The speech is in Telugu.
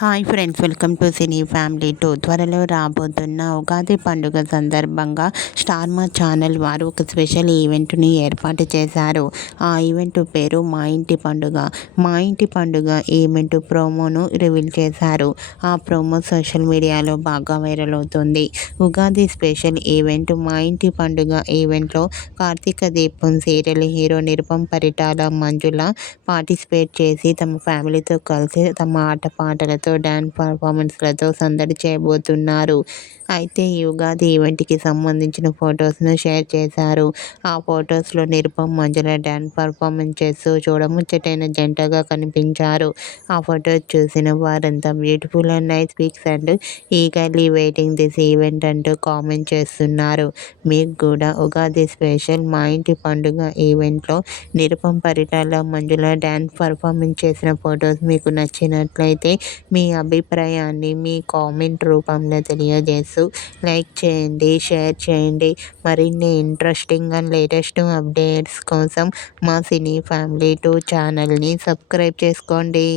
Hi friends, welcome to cine family two. త్వరలో రాబోతున్న ఉగాది పండుగ సందర్భంగా స్టార్ మా ఛానల్ వారు ఒక స్పెషల్ ఈవెంట్ని ఏర్పాటు చేశారు. ఆ ఈవెంట్ పేరు మా ఇంటి పండుగ. మా ఇంటి పండుగ ఈవెంట్ ప్రోమోను రివీల్ చేశారు. ఆ ప్రోమో సోషల్ మీడియాలో బాగా వైరల్ అవుతుంది. ఉగాది స్పెషల్ ఈవెంట్ మా ఇంటి పండుగ ఈవెంట్లో కార్తీక దీపం సీరియల్ హీరో నిరుపం పరిటాల మంజుల పార్టిసిపేట్ చేసి తమ ఫ్యామిలీతో కలిసి తమ ఆటపాటలతో డ్యాన్స్ పర్ఫార్మెన్స్లతో సందడి చేయబోతున్నారు. అయితే ఈ ఉగాది ఈవెంట్కి సంబంధించిన ఫొటోస్ను షేర్ చేశారు. ఆ ఫొటోస్లో నిరుపం మంజుల డ్యాన్స్ పర్ఫార్మెన్స్ చేస్తూ చూడముచ్చటైన జంటగా కనిపించారు. ఆ ఫొటోస్ చూసిన వారంతా beautiful and nice pics and eagerly waiting this event అంటూ కామెంట్ చేస్తున్నారు. మీకు కూడా ఉగాది స్పెషల్ మా ఇంటి పండుగ ఈవెంట్లో నిరుపం పరిటాల మంజుల డ్యాన్స్ పర్ఫార్మెన్స్ చేసిన ఫొటోస్ మీకు నచ్చినట్లయితే మీ అభిప్రాయాన్ని మీ కామెంట్ రూపంలో తెలియజేస్తూ లైక్ చేయండి, షేర్ చేయండి. మరిన్ని ఇంట్రెస్టింగ్ అండ్ లేటెస్ట్ అప్డేట్స్ కోసం మా సినీ ఫ్యామిలీ టూ ఛానల్ని సబ్స్క్రైబ్ చేసుకోండి.